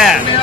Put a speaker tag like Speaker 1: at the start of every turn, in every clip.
Speaker 1: Yeah.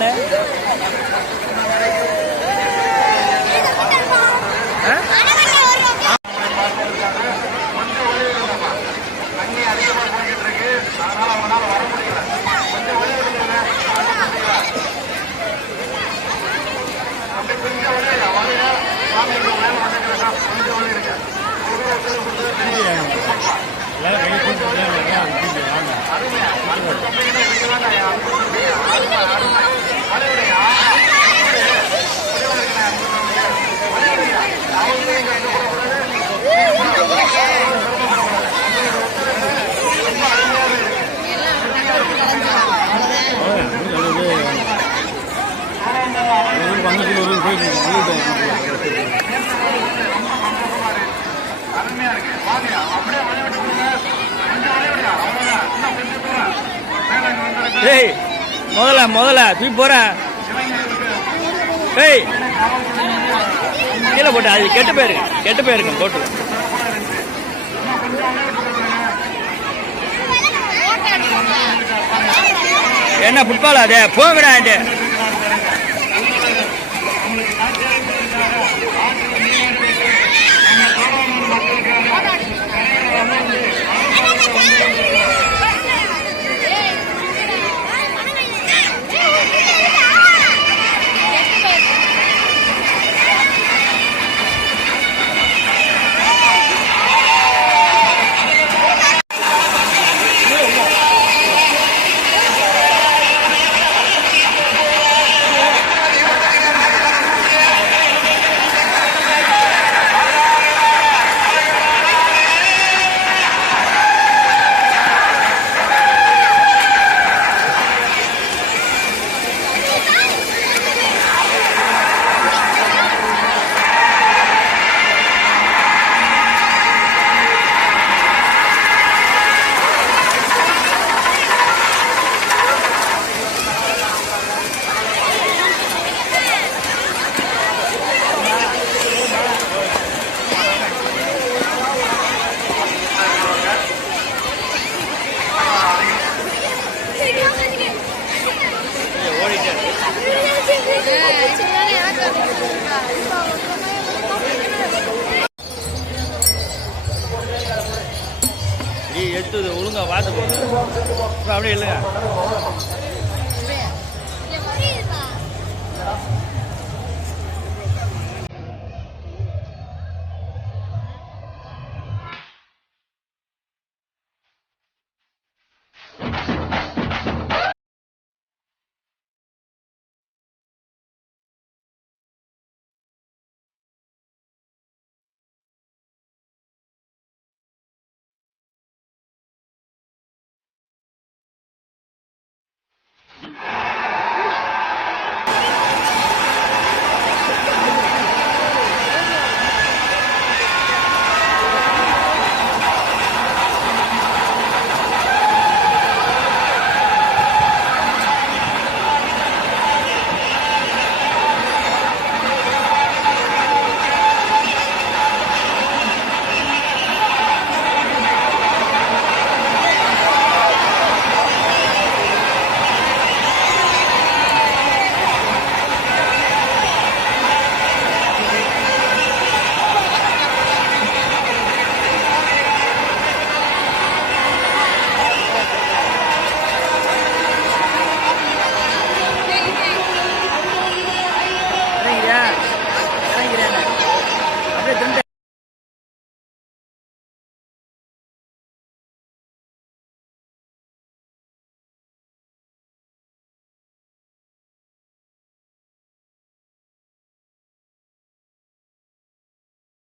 Speaker 1: Yeah. ஏய் முதல்ல முதல்ல தூக்கி போறேன் ஏய். கீழே போட்டு அது கெட்டு போயிருக்கு கெட்டு போயிருக்கு போட்டு. என்ன ஃபுட்பால் அது? போங்கடா அது எட்டுது எடுத்து ஒழுங்கா பார்த்து போங்க அப்படியே இல்லைங்க.